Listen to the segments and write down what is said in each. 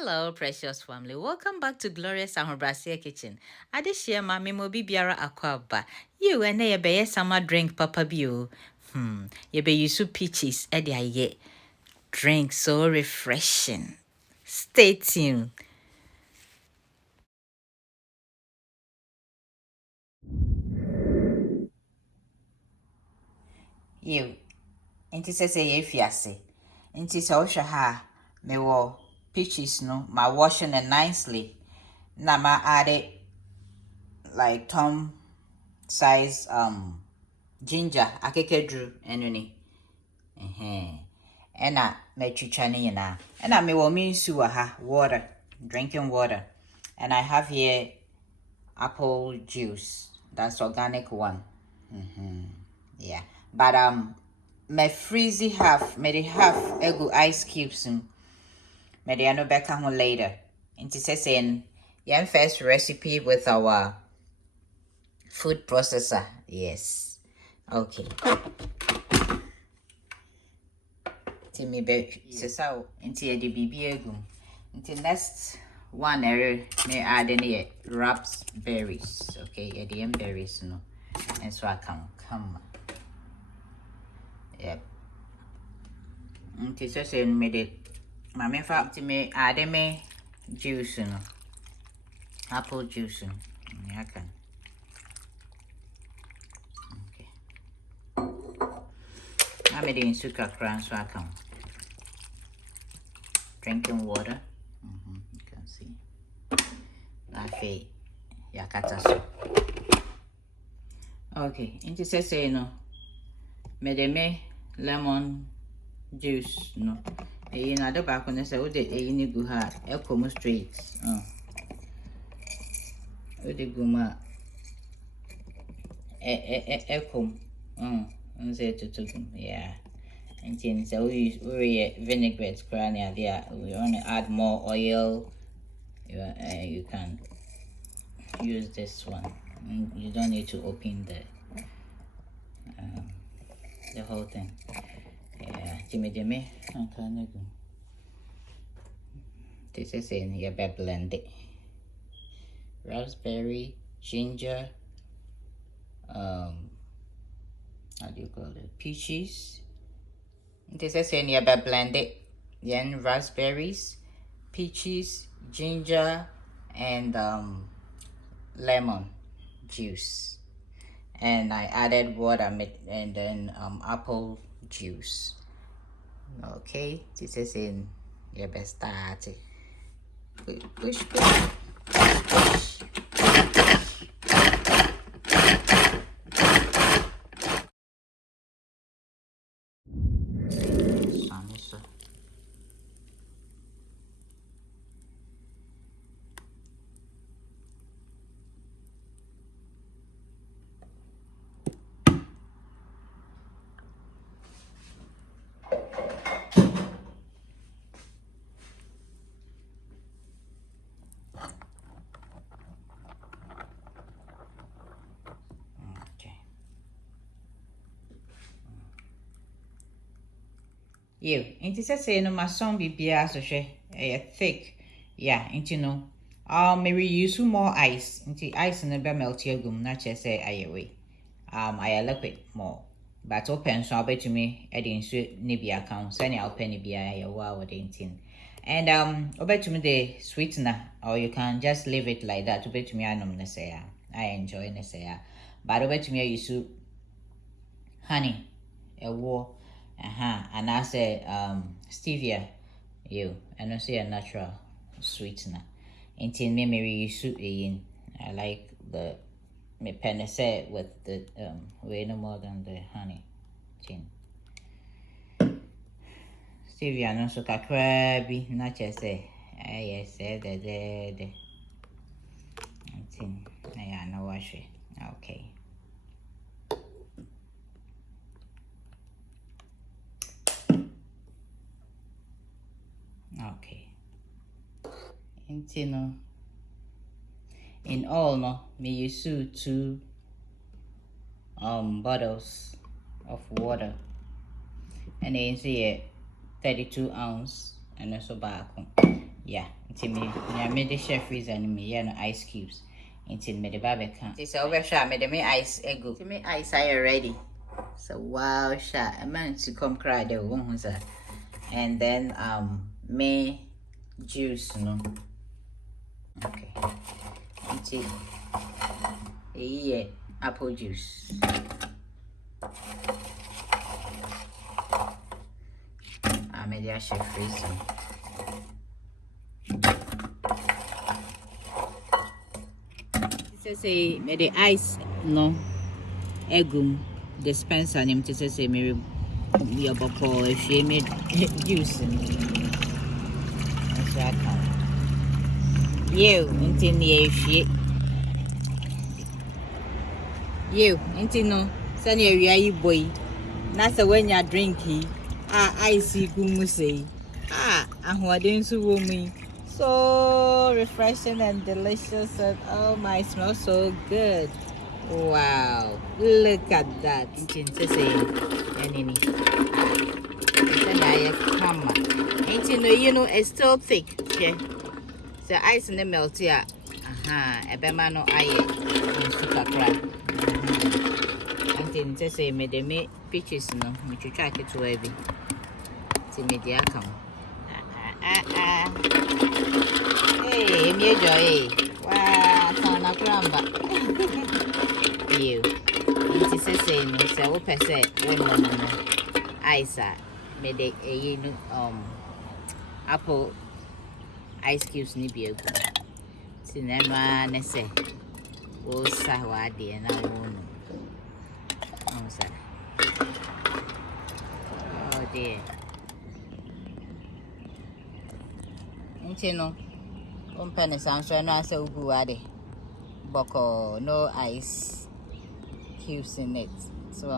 Hello, precious family. Welcome back to Glorious Ahobrasia Kitchen. Adishia mami mo bibiara akwaba. You and ye be summer drink papa bio. Ye be use peaches edi aye. Drink so refreshing. Stay tuned. You. Inti se ye fiase. Inti se osha ha. Me wo peaches no. Ma washing it nicely. Na ma add it like thumb size ginger akekedru enuni. Ena metwicha ne nyina. Ena me wo minsu ha water, drinking water. And I have here apple juice. That's organic one. Yeah. But me freezy half, me the half egu ice cubes. Me the ano beka ho later. Inti sesen yan first recipe with our food processor. Yes. Okay. Inti me be sesa inti e de bibi egu. Inti next one me add any raspberries. Okay, the berries no. And so I can come. Yep. Inti so me de mame fa inti me add me juice no. Apple juice no. I can. I made in sugar crown so I can. Drinking water. You can see. Lafe yakata so. Okay, into say no. Me lemon juice no. E na do back on say o de e ni gu ha e come straight. O de gu ma e come. Say to yeah. And then so we vinaigrette crania there. We want to add more oil. You can use this one. You don't need to open the whole thing. Yeah, Jimmy. This is in here by blended. Raspberry, ginger, how do you call it? Peaches. This is in here by blended. Then raspberries, peaches, ginger, and lemon juice. And I added water and then apple juice. Okay, this is in your best start. Push. You, inti say no my son be so thick. Yeah, inti no. Maybe use more ice. Inti ice in the be melt gum na che say ayewe. I liquid more. But open so bet to me adding nibi account. Send open nibi wa tin. And obey to me the sweetener, or you can just leave it like that. Obey to me I enjoy but obey to me you use honey, a war. And I say stevia and I say a natural sweetener. Until me use in I like the me penese with the way no more than the honey tin. Stevia no so kakra bi na che say yes the tin na no wash. Okay. Okay. No. In all no, me use 2 bottles of water. And then see 32 ounce and also back. Yeah, until me I made the chef freezer and me yeah no ice cubes until me the barbecue. This over shot me the me ice ego. To me ice I ready. So wow shot a man to come cry the one sir. And then me juice no. Okay. Until yeah apple juice. I made the chef freezer. Say me the ice no egum dispenser name to say me your bottle if she made juice that's what I you into the she you into no send you boy that's when you're drinking ice say ahoden so me so refreshing and delicious and oh my, it smells so good. Wow, look at that. Ain't you know it's still thick. Okay. So ice in the melt here. A bemano aye super crack. And say me de me peaches no, me to track it to heavy. Media come. Hey, me joy. Wow, son of gramba. You. It is a saying, so per se, one ice, made a apple ice cubes nibio. Cinema, Nesse. Oh, Sawadi, and I won't. Oh, sir. Oh, dear. No, penny sounds so no so good. Boko, no ice cubes in it. So,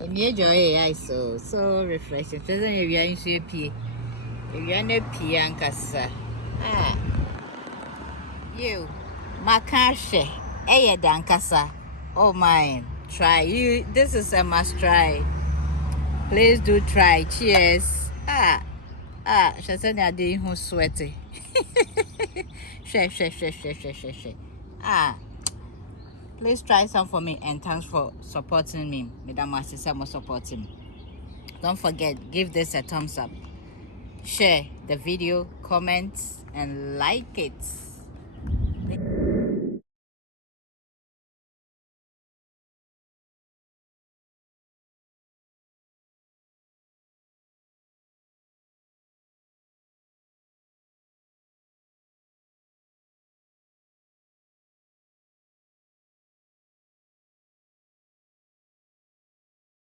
and you enjoy ice so refreshing. Doesn't if you're in pea, if you're in a pea and cassa. You, Macashe, dankasa. Oh, my, try you. This is a must try. Please do try. Cheers. She said I didn't who sweaty. Share. Please try some for me and thanks for supporting me. Madam Master more supporting. Don't forget, give this a thumbs up. Share the video, comment, and like it.